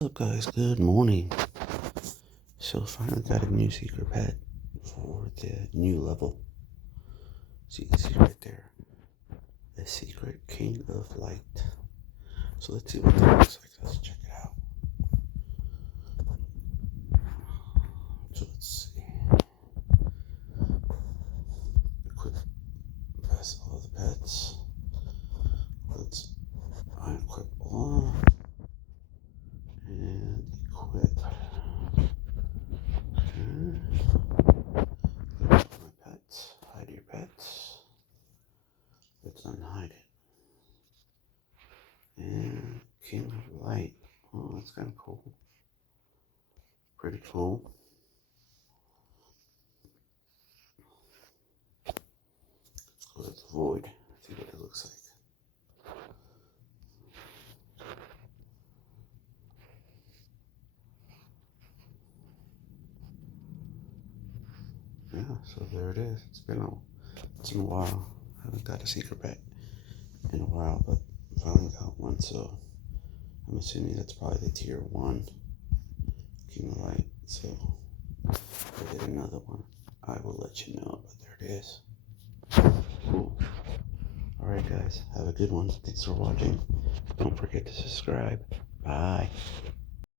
What's up guys, good morning. So finally got a new secret pet for the new level. So you can see right there, the secret king of light. So let's see what that looks like. Let's check it out. So let's see. Equip pass all the pets. Let's unequip all and equip. My pets. Hide your pets. Let's unhide it. And King of Light. Oh, that's kind of cool. Pretty cool. Let's go to the void. See what it looks like. Yeah, so there it is. It's been a while. I haven't got a secret pet in a while, but finally got one. So I'm assuming that's probably the tier 1 King of Light. So if I get another one, I will let you know. But there it is. Cool. Alright guys, have a good one. Thanks for watching. Don't forget to subscribe. Bye.